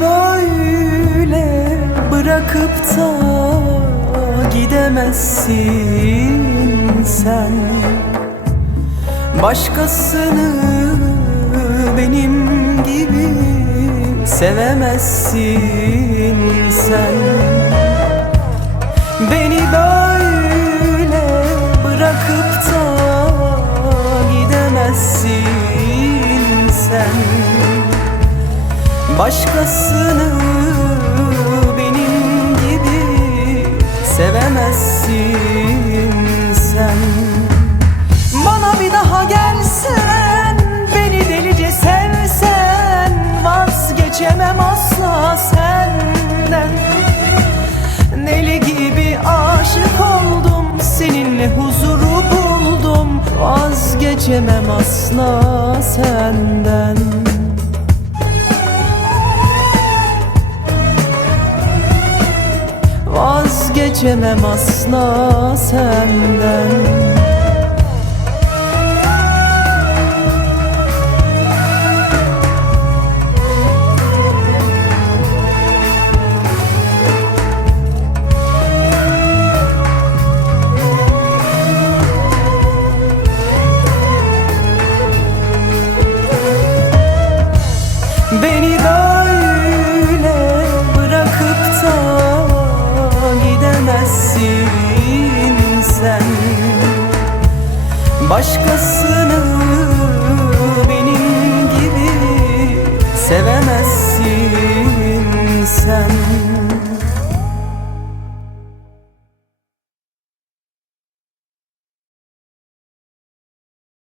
Böyle bırakıp da gidemezsin sen. Başkasını benim gibi sevemezsin sen. Beni böyle Başkasını benim gibi sevemezsin sen. Bana bir daha gelsen Beni delice sevsen Vazgeçemem asla senden. Deli gibi aşık oldum Seninle huzuru buldum Vazgeçemem asla senden Vazgeçemem asla senden. Beni böyle Başkasını benim gibi sevemezsin sen.